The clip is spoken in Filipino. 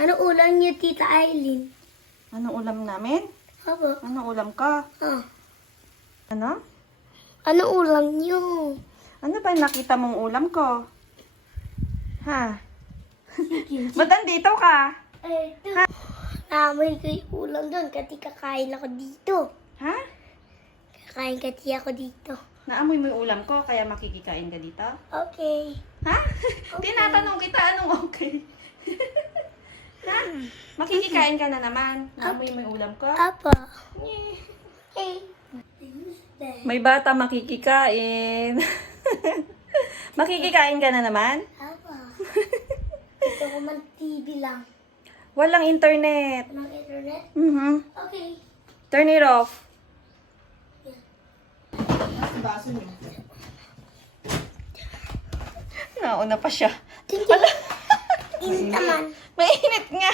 Ano ulam niyo, Tita Aileen? Anong ulam namin? Opo. Anong ulam ka? Ah. Ano? Ano ulam niyo? Ano ba nakita mong ulam ko? Ha? Ba't andito ka? Naamoy ko yung ulam doon kasi kakain ako dito. Ha? Kakain kasi ako dito. Naamoy mo yung ulam ko, kaya makikikain ka dito? Okay. Ha? Tinatanong kita anong okay. Ha? Makikikain ka na naman. Naamoy mo yung ulam ko? Apo. Hey. May bata makikikain. Makikikain ka na naman? Apo. Ito ko man TV lang. Walang internet. Walang internet? Okay. Turn it off. Nauna pa siya. Hindi. Init naman. Mainit nga.